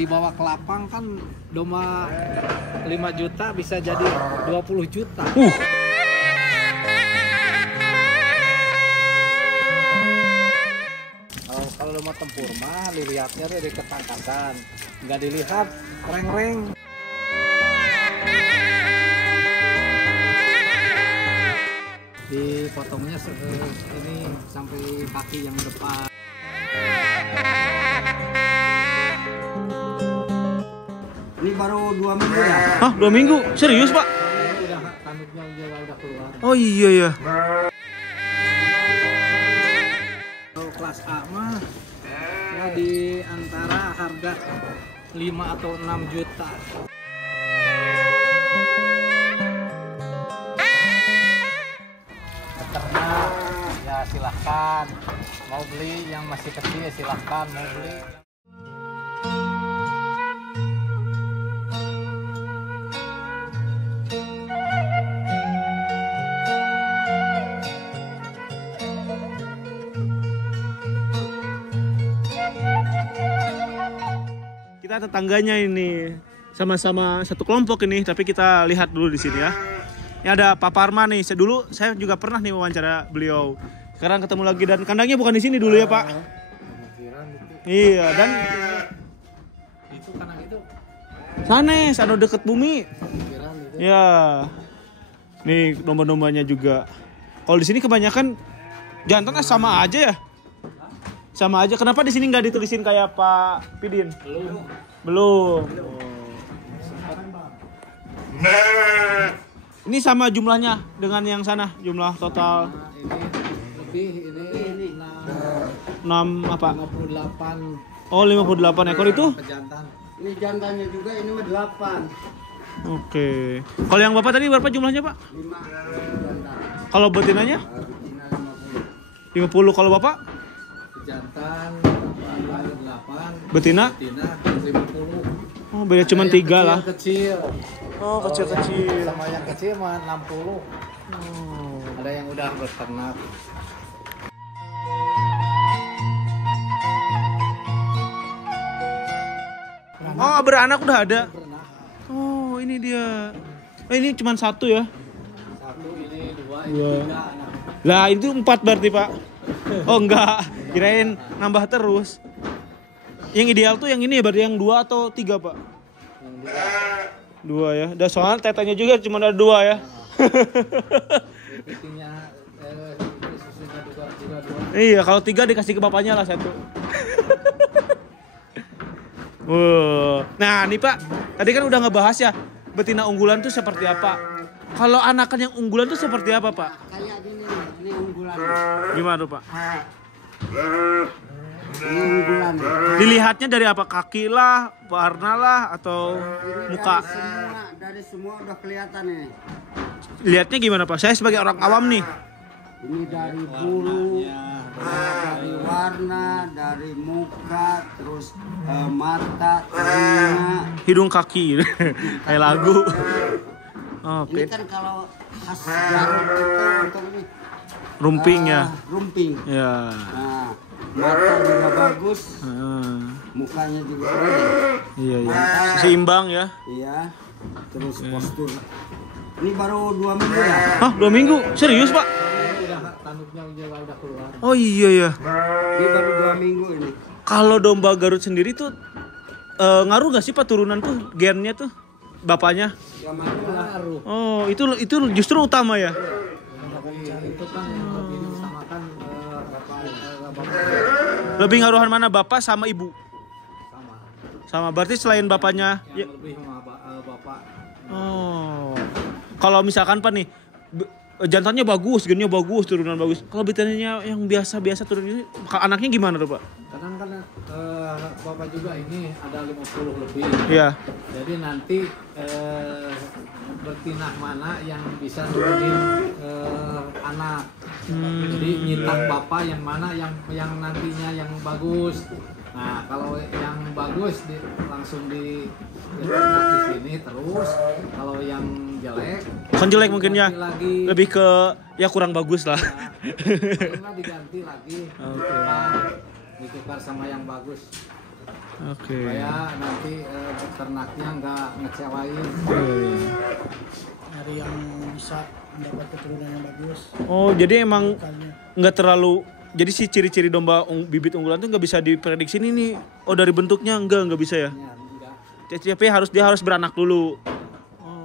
dibawa ke lapang kan domba 5 juta bisa jadi 20 juta. Kalau domba tempur mah dilihatnya dari ketangkasan, nggak dilihat reng-reng. Dipotongnya ini sampai kaki yang depan. Ini baru 2 minggu ya? Hah, 2 minggu? Serius, Pak? Udah tanduknya udah keluar. Oh iya ya. Kalau kelas A mah ya di antara harga 5 atau 6 juta. Peternak ya silahkan, mau beli yang masih kecil ya silahkan mau beli. Kita tetangganya ini sama-sama satu kelompok ini, tapi kita lihat dulu di sini ya. Ini ada Pak Parman nih. Saya juga pernah nih wawancara beliau. Sekarang ketemu lagi dan kandangnya bukan di sini dulu ya, Pak. Iya, dan Itu kandang itu. sanes anu deket bumi. Ya. Nih domba-dombanya juga. Kalau di sini kebanyakan jantannya sama aja ya. Sama aja. Kenapa di sini nggak ditulisin kayak Pak Pidin? Belum. Ini sama jumlahnya dengan yang sana, jumlah total. Ini lebih, ini 6 apa? 58. Oh, 58 ekor itu? Pejantan. Ini jantannya juga, ini mah 8. Oke. Kalau yang Bapak tadi berapa jumlahnya, Pak? 5 jantan. Kalau betinanya? Betina 50. 50. Kalau Bapak? Pejantan 8. Betina? Betina 50. Oh, beda cuma 3 lah. Kecil. Oh, kecil-kecil. Sama yang kecil mah 60. Oh. Ada yang udah berternak. Oh, beranak udah ada. Pernah. Oh, ini dia. Oh, ini cuma 1 ya? 1 ini 2 ini Dua. 3 anak. Lah, itu 4 berarti, Pak. Oh, enggak. Kirain nambah terus. Yang ideal tuh yang ini ya, berarti yang 2 atau 3, Pak? Yang 2 ya. Dan soal tetanya juga cuma ada 2 ya. Pitingnya susunya juga 2. Iya, kalau 3 dikasih ke bapaknya lah 1. Nah, nih Pak, tadi kan udah ngebahas ya betina unggulan tuh seperti apa. Kalau anakan yang unggulan tuh seperti apa, Pak? Kayak gini nih, ini unggulan. Gimana tuh, Pak? Ini unggulan. Dilihatnya dari apa? Kaki lah, warna lah, atau Ini muka? dari semua udah kelihatan ini. Lihatnya gimana, Pak? Saya sebagai orang awam nih. Ini dari bulu, dari warna, dari muka, terus mata, telinga. Hidung kaki. Kayak lagu. Ini Oke. kan kalau khas Garut itu untuk ini Rumping ya. rumping. Ya. Nah, mata juga bagus, mukanya juga ini. Iya, iya. Seimbang ya. Iya. Terus postur. Ini baru 2 minggu ya? Hah, 2 minggu? Serius, Pak? Udah tanduknya udah keluar. Oh iya ya. Ini baru 2 minggu ini. Kalau domba Garut sendiri tuh ngaruh gak sih Pak turunan tuh gennya tuh bapaknya? Ya ngaruh. Oh itu justru utama ya. Itu kan yang lebih diutamakan Lebih ngaruhan mana bapak sama ibu? sama Sama berarti selain bapaknya. yang lebih sama bapak. Oh. Kalau misalkan Pak nih jantannya bagus, gennya bagus, turunan bagus. Kalau betinanya yang biasa-biasa turun ini, anaknya gimana tuh Pak? Kadang kan bapak juga ini ada 50 lebih. Iya. Jadi nanti betina mana yang bisa nurunin anak. Jadi nyitak bapak yang mana yang nantinya yang bagus. Nah kalau yang bagus langsung di sini terus. Kalau yang jelek. Bukan jelek mungkin ya. Lagi. Lebih ke ya kurang bagus lah. Paling diganti lagi. Oke. Ditukar sama yang bagus. Oke. Supaya nanti ternaknya nggak ngecewain. Dari yang bisa mendapat keturunan yang bagus. Oh, jadi emang Bukannya. nggak terlalu. Jadi si ciri-ciri domba bibit unggulan tuh nggak bisa diprediksi nih. Oh, dari bentuknya nggak bisa ya. Ya, enggak. Tapi dia harus beranak dulu.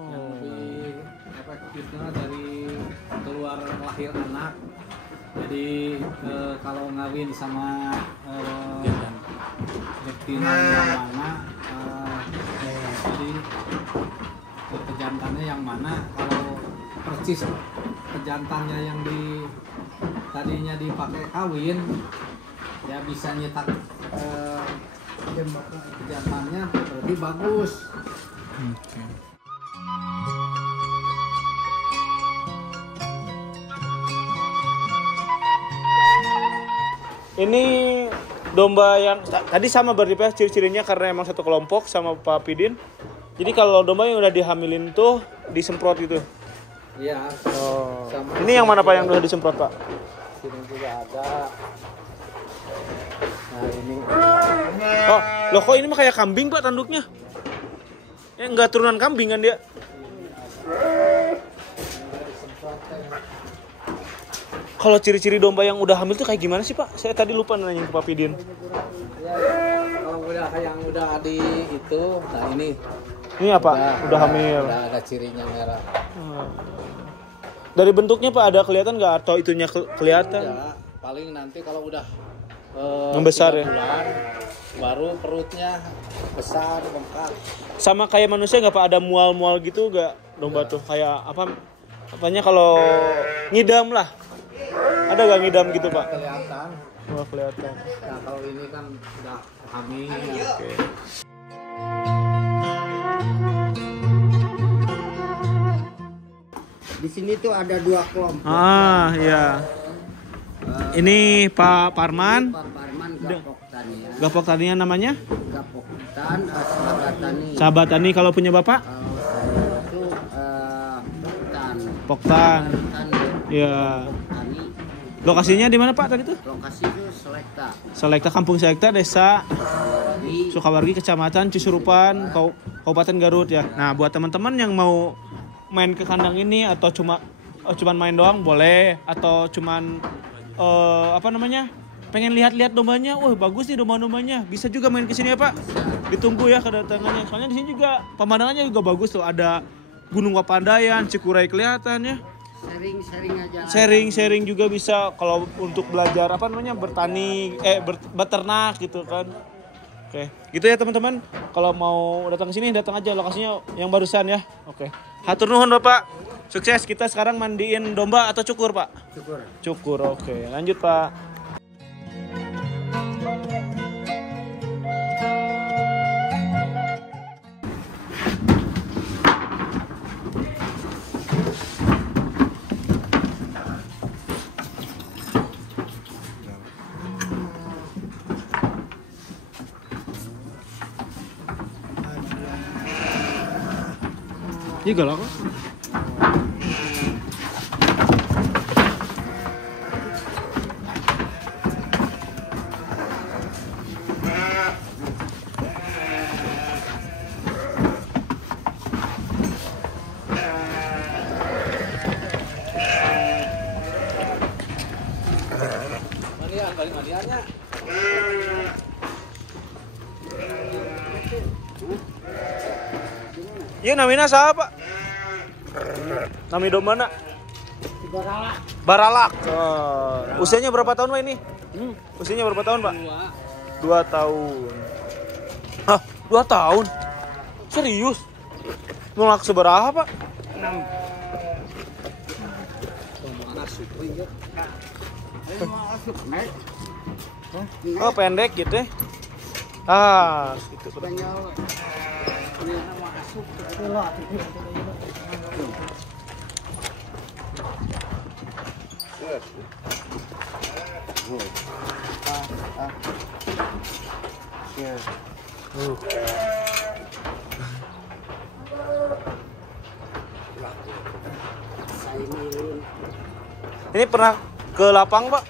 Yang lebih efektifnya dari keluar lahir anak. Jadi kalau ngawin sama betina yang mana, jadi pejantannya yang mana, kalau persis pejantannya yang tadinya dipakai kawin, ya bisa nyetak pejantannya lebih bagus. Oke. Ini domba yang tadi sama berarti ya ciri-cirinya karena emang satu kelompok sama Pak Pidin. Jadi kalau domba yang udah dihamilin tuh disemprot gitu. Iya. Oh. Sama Ini yang mana Pak yang udah disemprot Pak? sini juga ada. Nah ini. Oh, loh kok ini mah kayak kambing Pak tanduknya? Enggak turunan kambing kan dia? Kalau ciri-ciri domba yang udah hamil tuh kayak gimana sih Pak? Saya tadi lupa nanya ke Pak Pidin. Ya, kalau udah yang udah di itu, nah ini. Ini apa? Udah hamil. Udah ada cirinya merah. Dari bentuknya Pak ada kelihatan nggak atau itunya kelihatan? Ya, paling nanti kalau udah Membesar 3 ya? bulan, baru perutnya besar, bengkak. Sama kayak manusia nggak Pak ada mual-mual gitu nggak domba tuh kayak apa? Apanya kalau ngidam lah? Ada nggak ngidam gitu Pak? Kelihatan. Wah kelihatan. Nah kalau ini kan udah hamil. Oke. Di sini tuh ada 2 kelompok. Ah iya. Ini Pak Parman. Pak Parman Gapok Tani ya. Gapok tadinya namanya? Gapok Tan, Sahabat Tani. Sahabat Tani kalau punya Bapak? Kalau saya itu Tan. Poktan. Tan Iya. Tani. Lokasinya di mana Pak tadi tuh? Lokasi itu Selekta. Selekta Kampung Selekta, Desa Di Sukawargi, Kecamatan Cisurupan, Kabupaten Garut ya. Nah, buat teman-teman yang mau main ke kandang ini atau cuman main doang boleh atau cuman pengen lihat-lihat dombanya. Wah, bagus nih domba-dombanya. Bisa juga main ke sini ya, Pak. Ditunggu ya kedatangannya. Soalnya di sini juga pemandangannya juga bagus tuh. Ada Gunung Papandayan, Cikuray kelihatan ya. sharing aja. Sharing juga bisa kalau untuk belajar bertani, beternak gitu kan. Oke, gitu ya teman-teman. Kalau mau datang ke sini datang aja, lokasinya yang barusan ya. Oke. Hatur nuhun Bapak. Sukses. Kita sekarang mandiin domba atau cukur, Pak? Syukur. Cukur. Oke. Lanjut, Pak. Ini galak kok. Mandiannya. Iya namina siapa? Nami domba nak? Baralak. Baralak. Usianya berapa tahun Pak ini? Usianya berapa tahun Pak? 2 tahun. Hah? 2 tahun? Serius? Mau laku seberapa Pak? 6. Oh pendek gitu ya? Ah, gitu. Ini pernah ke lapang Pak?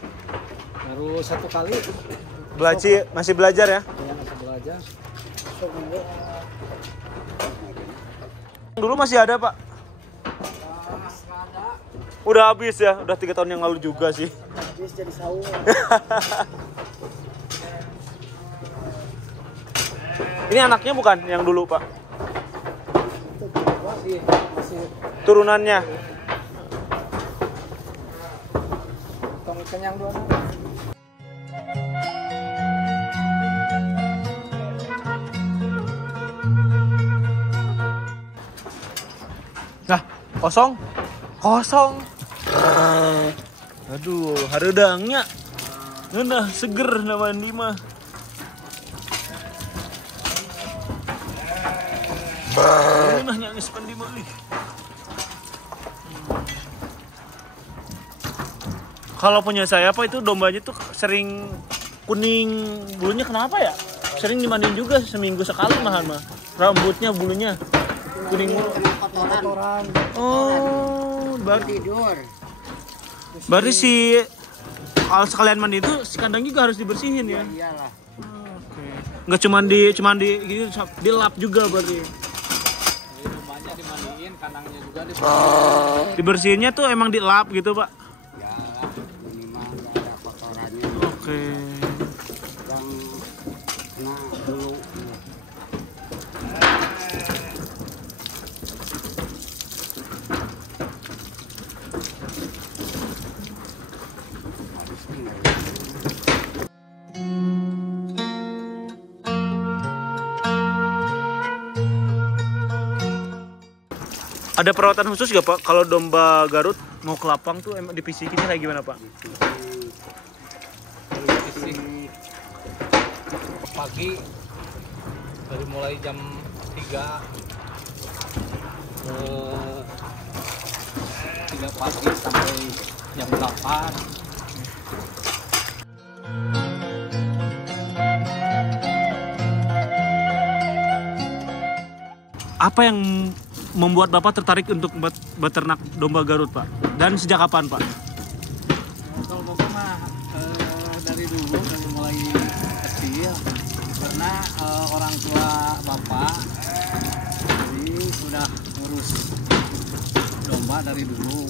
Baru 1 kali. Masih belajar ya? Ya, masih belajar. aja. Dulu masih ada Pak? Udah habis ya, udah 3 tahun yang lalu juga sih. Habis jadi saung. Ini anaknya bukan yang dulu Pak? Masih Turunannya. tong kenyang dua. Nah, kosong. Aduh, hareudangnya. Ngeunah seger nama Andi mah. Ngeunah nya geus Pandi mah euy. Kalau punya saya Pak itu dombanya tuh sering kuning bulunya, kenapa ya? Sering dimandiin juga seminggu sekali mahan mah. Rambutnya bulunya kuning mulu. Kotoran. Oh, Tidur. berarti si kalau sekalian mandi itu si kandang juga harus dibersihin ya? Iyalah. Oke. Nggak cuman di gitu, dilap juga berarti. Jadi dombanya dimandiin, kandangnya juga Dibersihinnya tuh emang dilap gitu Pak? Ya, minimal nggak ada kotorannya Oke. yang kena dulu. Ada perawatan khusus gak Pak kalau domba Garut mau ke lapang tuh emang dipisikinnya kayak gimana Pak? fisik pagi dari mulai jam 3 pagi sampai jam 8. Apa yang membuat Bapak tertarik untuk beternak domba Garut Pak? Dan sejak kapan Pak? Kalau Bapak mah dari dulu, dari mulai kecil, karena orang tua Bapak jadi sudah ngurus domba dari dulu.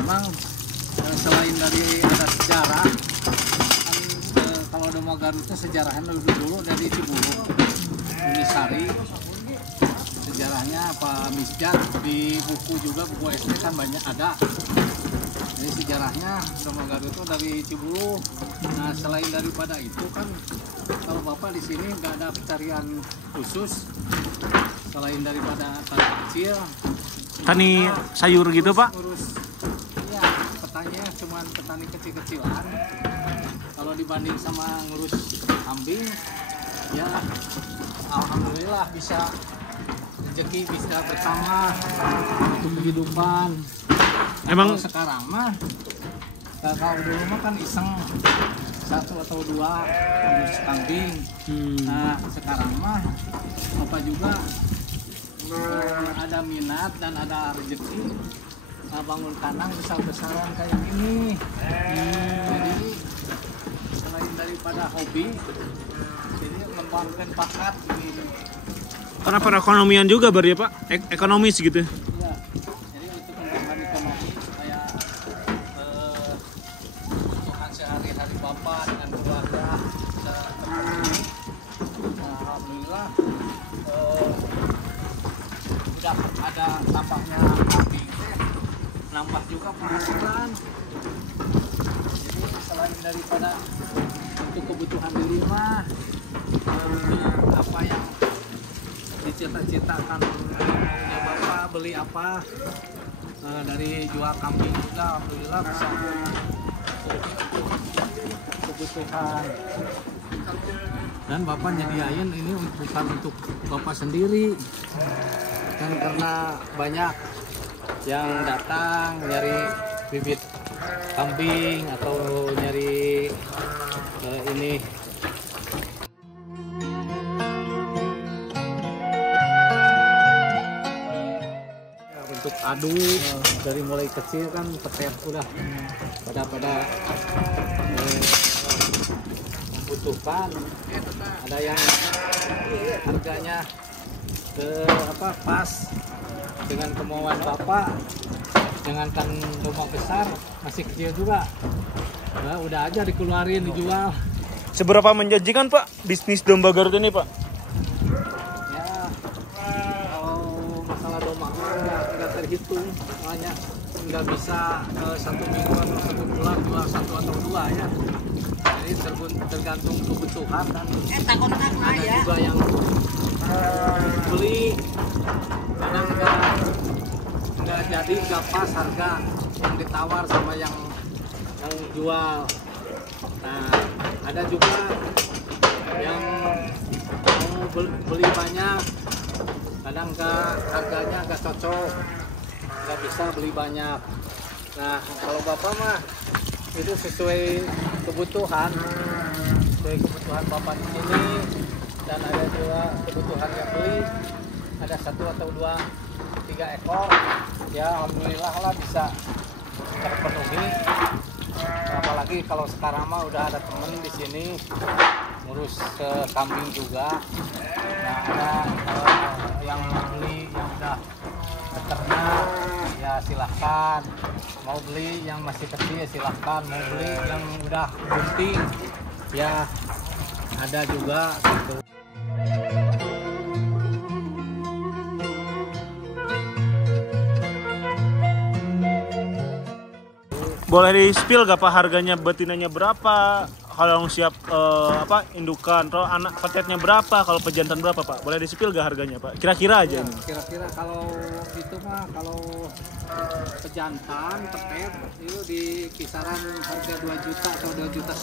Memang selain dari ada sejarah, kan, kalau domba Garutnya sejarahnya dulu dari Cibulu, Bunisari. Sejarahnya Pak Misjat di buku juga, buku SD kan banyak ada. Jadi sejarahnya domba Garut itu dari Cibulu. Nah selain daripada itu kan kalau Bapak di sini nggak ada pencarian khusus selain daripada tani kecil. Tani sayur gitu Pak? Ngurus, ya petanya cuman petani kecil-kecilan. Kalau dibanding sama ngurus kambing, ya alhamdulillah bisa rezeki, bisa bertambah untuk kehidupan. Nah, Emang kalau sekarang mah kalau dulu mah kan iseng 1 atau 2 ngurus kambing. Nah sekarang mah Bapak juga ada minat dan ada rezeki bangun kandang besar-besaran kayak ini. Jadi selain daripada hobi, jadi mengembangkan bakat gitu. karena perekonomian juga berarti ya Pak? Ekonomis gitu. Ya, jadi untuk mengembangkan ekonomi supaya kebutuhan sehari-hari Bapak dengan keluarga bisa terpenuhi. Nah, alhamdulillah sudah ada tambahnya kambing, nambah juga penghasilan. Jadi selain daripada untuk kebutuhan di rumah, apa yang dicita-citakan maunya Bapak beli apa, dari jual kambing juga alhamdulillah bisa kebutuhan. Dan Bapak nyediain ini bukan untuk Bapak sendiri kan, karena banyak yang datang nyari bibit kambing atau nyari ini untuk adu dari mulai kecil kan petet udah pada butuhkan, ada yang harganya pas dengan kemauan bapak. Jangankan domba besar, masih kecil juga. Nah, udah aja dikeluarin dijual. Seberapa menjanjikan Pak bisnis domba Garut ini Pak? Ya, kalau masalah domba nggak terhitung, soalnya nggak bisa 1 minggu atau 1 bulan jual 1 atau 2 ya. Jadi tergantung kebutuhan dan ada juga yang beli, kadang nggak jadi, nggak pas harga yang ditawar sama yang jual. Nah, ada juga yang mau beli banyak, kadang harganya nggak cocok, nggak bisa beli banyak. Nah, kalau bapak mah itu sesuai kebutuhan bapak di sini, dan ada juga kebutuhan yang beli, ada 1 atau 2, 3 ekor, ya alhamdulillah lah bisa terpenuhi. Apalagi kalau sekarang mah udah ada temen di sini ngurus kambing juga. Nah, ada yang beli yang udah beternak ya silahkan, mau beli yang masih kecil ya silahkan, mau beli yang udah bunting ya ada juga gitu. Boleh di-spill gak Pak harganya, betinanya berapa? Kalau yang siap indukan, kalau anak petetnya berapa? Kalau pejantan berapa Pak? Boleh di-spill gak harganya Pak? Kira-kira aja Ya, ini. kira-kira kalau itu mah, kalau pejantan petet itu di kisaran harga 2 juta atau 2,5 juta.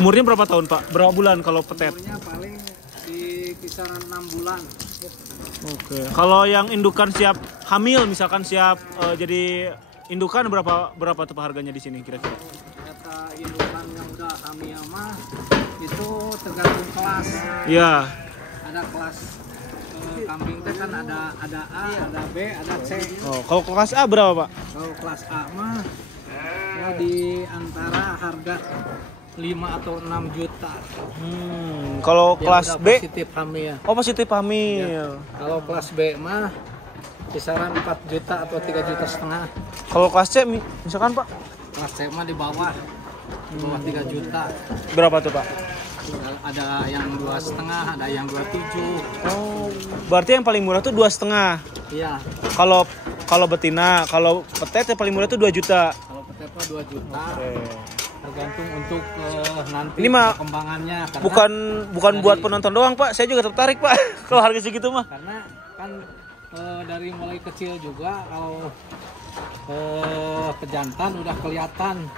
Umurnya berapa tahun Pak? Berapa bulan kalau petet? Umurnya paling di kisaran 6 bulan. Oke. Kalau yang indukan siap hamil, misalkan siap jadi indukan, berapa tuh Pak harganya di sini kira-kira? Kata indukan yang udah hamil mah itu tergantung kelas. Iya. Ada kelas kambing teh kan ada A, ada B, ada C. Oh, kalau kelas A berapa Pak? Kalau kelas A mah ya di antara harga 5 atau 6 juta. Kalau Yang kelas udah B? positif hamil. Oh, positif hamil. Ya. Kalau kelas B mah kisaran 4 juta atau 3,5 juta. Kalau kelas C misalkan Pak? Kelas C mah di bawah 3 juta. Berapa tuh Pak? Ada yang 2,5, ada yang 27. Oh, berarti yang paling murah tuh 2,5. Iya. Kalau betina, kalau petet yang paling murah tuh 2 juta. Kalau petet mah 2 juta. Oke. Tergantung untuk nanti Ini mah perkembangannya. Bukan buat penonton doang Pak, saya juga tertarik Pak kalau harga segitu mah. Karena kan dari mulai kecil juga kalau pejantan udah kelihatan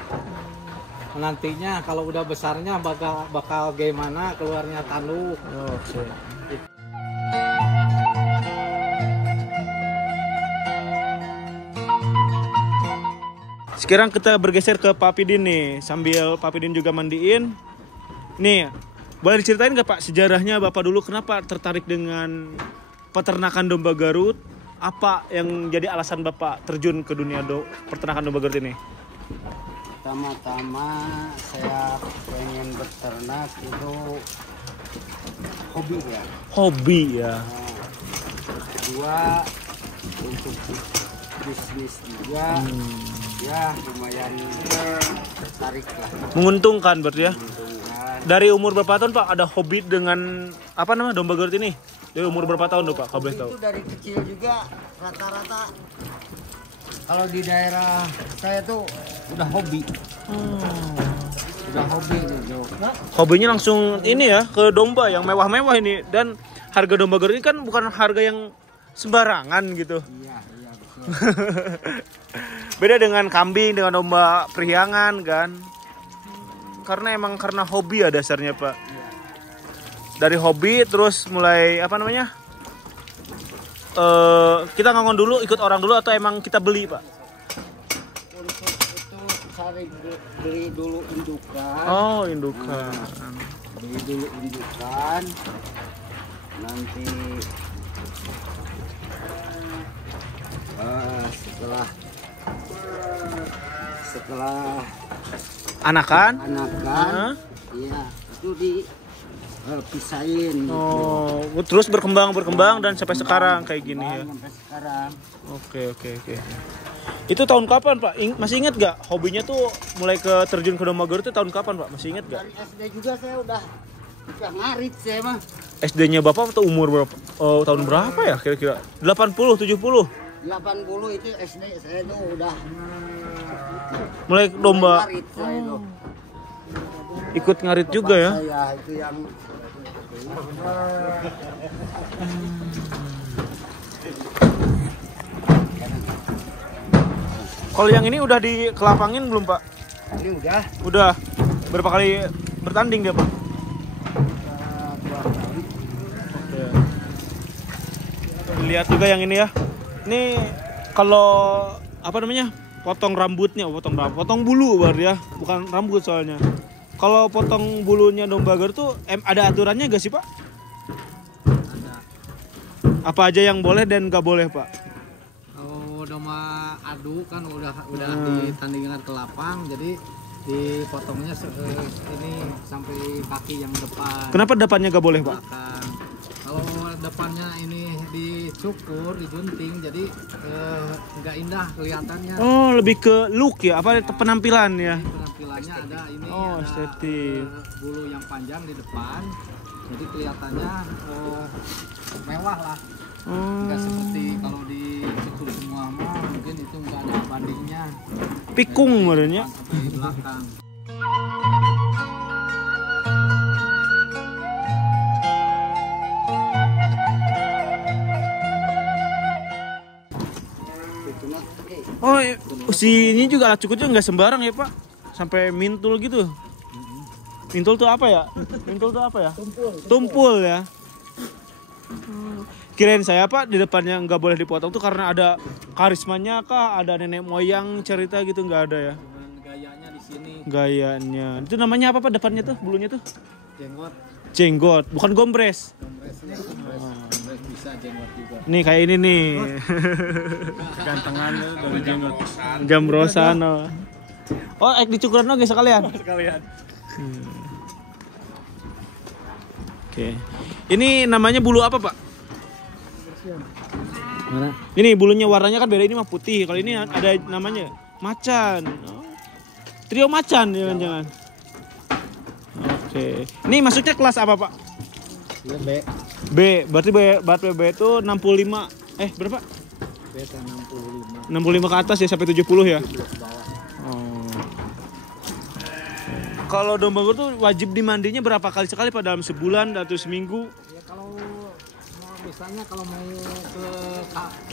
nantinya, kalau udah besarnya bakal gimana keluarnya tanduk. Oke. Sekarang kita bergeser ke Pak Pidin nih, sambil Pak Pidin juga mandiin. Nih, boleh diceritain nggak Pak sejarahnya Bapak dulu kenapa tertarik dengan peternakan domba Garut? Apa yang jadi alasan Bapak terjun ke dunia peternakan domba Garut ini? Pertama-tama saya pengen beternak itu hobi ya. Hobi ya. Kedua untuk bisnis juga ya lumayan tertarik lah. Menguntungkan berarti ya. Menguntungkan. Dari umur berapa tahun Pak ada hobi dengan domba Garut ini? Dari umur berapa tahun tuh Pak? Kalau boleh tahu. Itu dari kecil juga rata-rata. Kalau di daerah saya tuh udah hobi. Udah hobi gitu. Hobinya langsung ini ya ke domba yang mewah-mewah ini, dan harga domba Garut ini kan bukan harga yang sembarangan gitu. Iya betul. Beda dengan kambing, dengan domba periangan kan. Karena hobi ya dasarnya Pak. Dari hobi terus mulai kita ngangon dulu, ikut orang dulu, atau emang kita beli Pak? Untuk itu saya beli dulu indukan. Oh, indukan. Beli dulu indukan. Nanti setelah Anakan? anakan, iya itu pisahin. Oh, terus berkembang dan sampai sekarang kayak gini ya. Sampai sekarang. Oke. Itu tahun kapan Pak? Masih ingat gak hobinya tuh mulai terjun ke domba garut itu tahun kapan Pak? Masih ingat gak? Dari SD juga saya udah ngarit saya mah. SD-nya Bapak atau umur berapa? Oh, tahun berapa ya kira-kira? 80, 70? 80 itu SD saya tuh udah Mulai domba ngarit saya tuh. ikut ngarit juga ya? Saya itu yang Kalau yang ini udah dikelapangin belum Pak? ini udah Udah. Berapa kali bertanding dia Pak? 2 kali. Lihat juga yang ini ya. Ini kalau apa namanya? Potong rambutnya, potong bulu berarti ya, bukan rambut soalnya. Kalau potong bulunya domba garut tuh ada aturannya gak sih Pak? Ada. Apa aja yang boleh dan gak boleh Pak? Kalau domba adu kan udah ditandingkan ke lapang, jadi dipotongnya ini sampai kaki yang depan. Kenapa depannya gak boleh Pak? Belakang. Kalau depannya ini dicukur, dijunting, jadi nggak indah kelihatannya. Oh, lebih ke look ya, apa penampilan ya? Penampilannya ada ini, Oh, ada estetik. bulu yang panjang di depan, jadi kelihatannya mewah lah. Nggak seperti kalau dicukur semua mah, mungkin itu nggak ada bandingnya. Pikung merenya. Sampai belakang. Oh, si ini juga alat cukurnya nggak sembarang ya Pak? Sampai mintul gitu. Mintul tuh apa ya? Mintul tuh apa ya? Tumpul ya. Kirain saya Pak di depannya nggak boleh dipotong tuh karena ada karismanya kah? Ada nenek moyang cerita gitu nggak ada ya? Dengan gayanya di sini, Gayanya. Itu namanya apa Pak depannya tuh? Bulunya tuh? jenggot, Jenggot, bukan gombres. gombresnya, gombres bisa jenggot juga. Nih kayak ini nih. Gantengan dari jenggot. Jambrosan. Oh, dicukuran oke sekalian. Sekalian. Oke. Ini namanya bulu apa, Pak? Mana? Ini bulunya warnanya kan beda, ini mah putih. Kalau ini ada namanya macan. Oh. Trio macan jangan-jangan. Oke. Ini masuknya kelas apa, Pak? Iya, B. B. Berarti B itu 65. Berapa? Beta 65. 65 ke atas ya sampai 70 ya. Oh. Kalau domba garut tuh wajib dimandinya berapa kali sekali Pak, dalam sebulan atau seminggu? Ya kalau misalnya kalau mau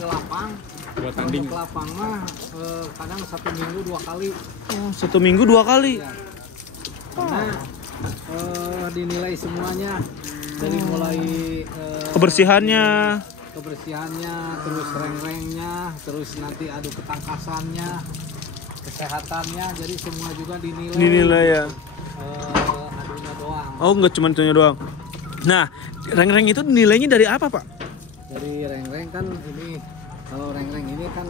ke lapang, Buat tanding. ke lapang mah kadang 1 minggu 2 kali. Oh, 1 minggu 2 kali. Ya. Karena dinilai semuanya dari mulai Kebersihannya. terus reng-rengnya, terus nanti adu ketangkasannya, kesehatannya, jadi semua juga dinilai. Dinilai ya. Adunya doang. Oh, enggak cuma itunya doang. Nah, reng-reng itu nilainya dari apa, Pak? Dari reng-reng kan ini, kalau reng-reng ini kan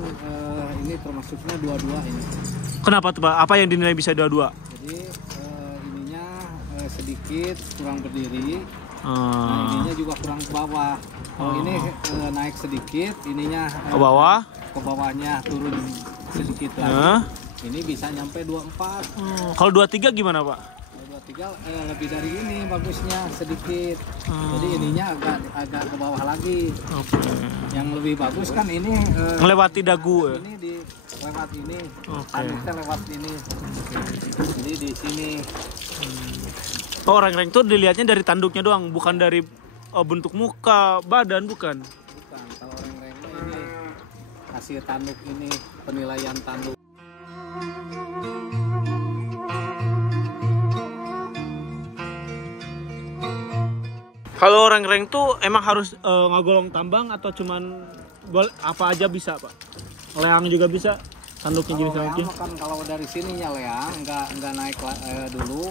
ini termasuknya 22 ini. Kenapa tuh, Pak? Apa yang dinilai bisa 22? Jadi ininya sedikit kurang berdiri. Nah, ininya juga kurang ke bawah. Kalau ini naik sedikit, ininya Ke bawah? ke bawahnya turun sedikit lagi. Nah. Ini bisa nyampe 24. Kalau 23 gimana, Pak? Kalau 23 lebih dari ini bagusnya sedikit. Jadi ininya agak ke bawah lagi. Oke. Yang lebih bagus kan ini Melewati dagu ya. ini lewat ini. Oke. Tanduknya lewat ini. Jadi di sini. Oh, reng-reng tuh dilihatnya dari tanduknya doang, bukan dari bentuk muka, badan, bukan. Bukan, kalau reng-reng ini hasil tanduk ini, penilaian tanduk. Kalau reng-reng tuh emang harus ngagolong tambang atau cuman apa aja bisa, Pak? Leang juga bisa, tanduknya jenis Kalau apa? leang kan kalau dari sininya leang nggak naik dulu,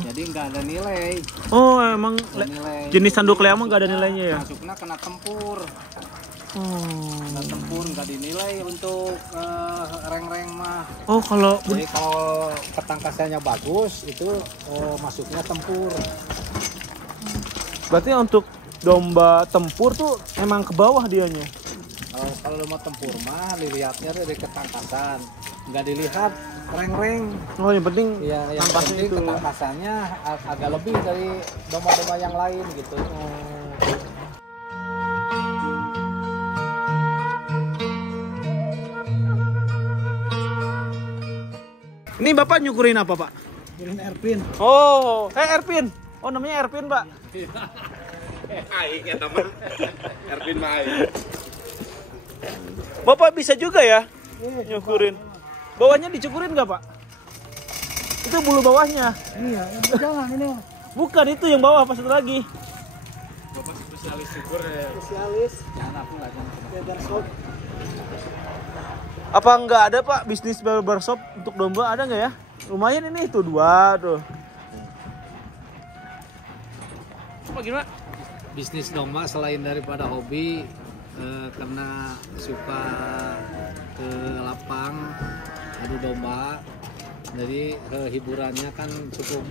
jadi nggak ada nilai. Oh, emang Nilai. jenis tanduk leang mah nggak ada nilainya ya? Masuknya kena tempur. Oh. Kena tempur nggak dinilai untuk reng-reng mah. Oh, kalau Jadi kalau ketangkasannya bagus itu masuknya tempur. Berarti untuk domba tempur tuh emang ke bawah dianya. Kalau domba tempur mah dilihatnya dari ketangkasan, nggak dilihat reng-reng. Oh, yang penting Ya, yang penting ketangkasannya agak lebih dari domba-domba yang lain gitu. Ini Bapak nyukurin apa, Pak? Kirim Erpin. Oh, Erpin. Oh, namanya Erpin, Pak. Aing eta mah. Ervin mah aing. Bapak bisa juga ya nyukurin. Bawahnya dicukurin nggak, Pak? Itu bulu bawahnya. Ini ya, jangan ini. Bukan itu yang bawah, pas satu lagi. Bapak spesialis syukur ya. Spesialis. Jangan aku lah, jangan. Barbershop. Apa nggak ada, Pak, bisnis barbershop untuk domba, ada nggak ya? Lumayan ini tuh 2 tuh. Apa gimana? Bisnis domba selain daripada hobi, karena suka ke lapang adu domba, jadi hiburannya kan cukup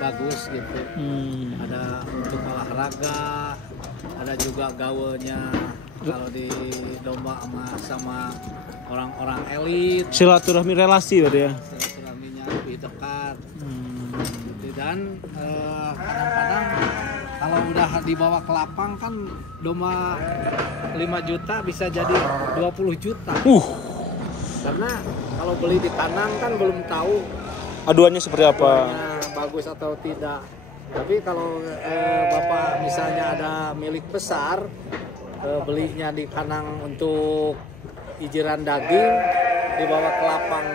bagus gitu. Ada untuk olahraga, ada juga gaulnya kalau di domba sama orang-orang elit, Silaturahmi relasi berarti ya. silaturahminya lebih dekat. Dan kadang-kadang kalau udah dibawa ke lapang kan domba 5 juta bisa jadi 20 juta. Karena kalau beli di kandang kan belum tahu Aduannya seperti apa? bagus atau tidak. Tapi kalau Bapak misalnya ada milik besar, belinya di kandang untuk ijiran daging, dibawa ke lapang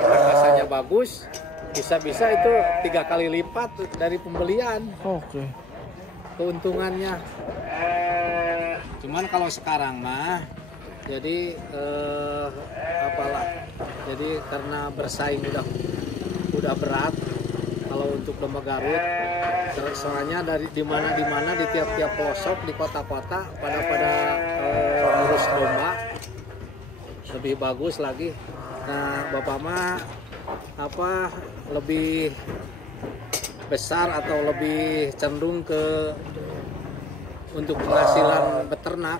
rasanya bagus, bisa-bisa itu 3 kali lipat dari pembelian. Oke. Keuntungannya. Cuman kalau sekarang mah jadi jadi karena bersaing udah berat kalau untuk domba Garut, soalnya dari di mana di tiap-tiap pelosok di kota-kota pada ngurus domba lebih bagus lagi. Nah, Bapak mah lebih besar atau lebih cenderung ke untuk penghasilan beternak.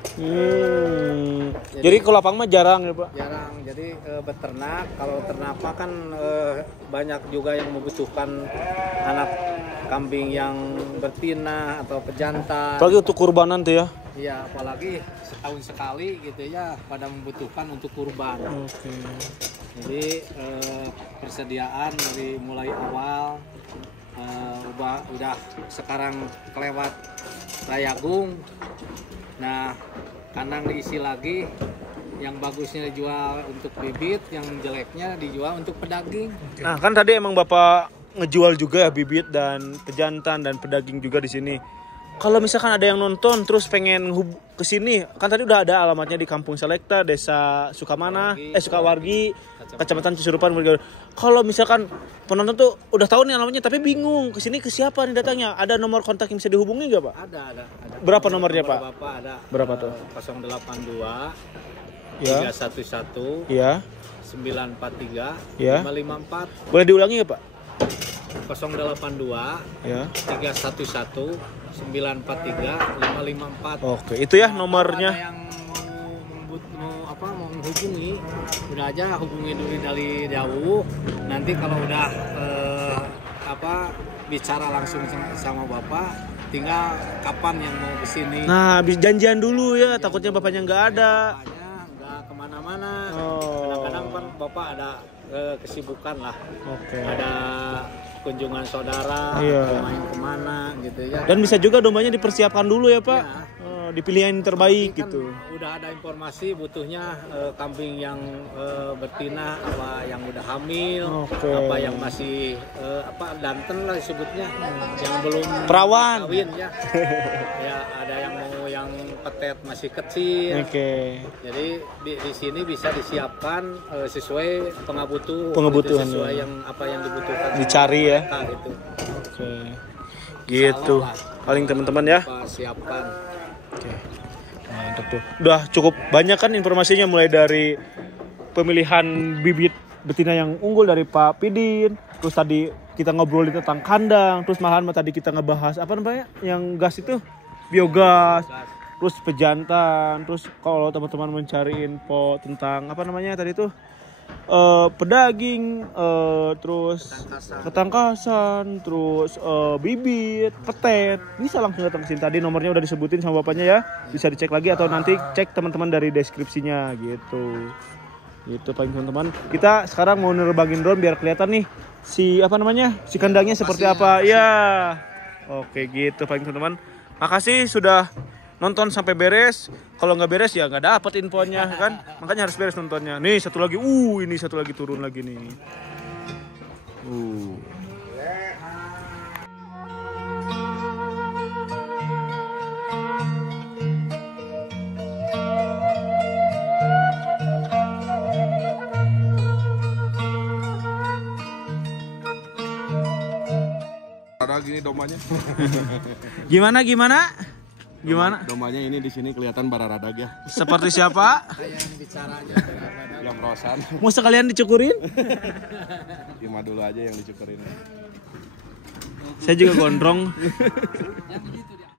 Jadi ke lapang mah jarang ya, Pak? Jarang. Jadi beternak, kalau ternak kan banyak juga yang membutuhkan anak kambing yang betina atau pejantan. Apalagi untuk kurbanan tuh ya? Iya, apalagi setahun sekali gitu ya, pada membutuhkan untuk kurban. Oke. Jadi persediaan dari mulai awal udah sekarang kelewat Rayagung. Nah, kandang diisi lagi, yang bagusnya dijual untuk bibit, yang jeleknya dijual untuk pedaging. Nah, kan tadi emang Bapak ngejual juga ya bibit dan pejantan dan pedaging juga di sini. Kalau misalkan ada yang nonton terus pengen ke sini, kan tadi udah ada alamatnya di Kampung Selekta, Desa Sukamana, Sukawargi, Kecamatan Cisurupan. Kalau misalkan penonton tuh udah tahu nih alamatnya tapi bingung ke sini ke siapa nih datangnya? Ada nomor kontak yang bisa dihubungi nggak, Pak? Ada. Berapa nomornya, Pak? Bapak ada. Berapa tuh? 082 Ya. 311 Iya. 943 Ya. 554. Boleh diulangi nggak, Pak? Ya. 082 311 943 554. Oke, itu ya nomornya. Ada yang mau menghubungi, udah aja hubungi dulu dari jauh. Nanti kalau udah bicara langsung sama Bapak, tinggal kapan yang mau kesini. Nah, habis janjian dulu ya, takutnya bapaknya nggak ada. Bapaknya nggak kemana-mana. Oh. Kadang-kadang kan Bapak ada kesibukan lah. Oke. Ada kunjungan saudara, Iya. main kemana gitu ya. Dan bisa juga dombanya dipersiapkan dulu ya, Pak. Ya. Dipilih yang terbaik Kan gitu. udah ada informasi butuhnya kambing yang betina, apa yang udah hamil, Oke. apa yang masih danten lah disebutnya, yang belum Perawan. kawin ya. Ya ada yang mau yang petet masih kecil. Oke. Jadi di sini bisa disiapkan sesuai Pengebutuhan, sesuai ya. yang apa yang dibutuhkan Dicari ya. mereka gitu. Oke. Gitu. Salah lah. Paling teman-teman ya. Apa siapkan. Oke. Mantap tuh. Udah cukup banyak kan informasinya, mulai dari pemilihan bibit betina yang unggul dari Pak Pidin, terus tadi kita ngobrolin tentang kandang, terus malahan tadi kita ngebahas apa namanya yang gas itu biogas, terus pejantan, terus kalau teman-teman mencari info tentang apa namanya tadi itu pedaging, terus ketangkasan, terus bibit, petet, bisa langsung datang ke sini. Tadi nomornya udah disebutin sama bapaknya ya, bisa dicek lagi atau nanti cek teman-teman dari deskripsinya gitu. Itu paling teman-teman. Kita sekarang mau nerbangin drone biar kelihatan nih si apa namanya si kandangnya seperti apa. Ya, oke gitu paling teman-teman. Makasih sudah nonton sampai beres. Kalau nggak beres ya nggak dapet infonya kan. Makanya harus beres nontonnya. Nih satu lagi, ini satu lagi turun lagi nih. Ada gini domanya. Gimana? Domanya ini di sini kelihatan bararadag ya. Seperti siapa? Yang bicara aja. Yang rosan. Mau sekalian dicukurin? Cuma dulu aja yang dicukurin. Saya juga gondrong. Ya begitu.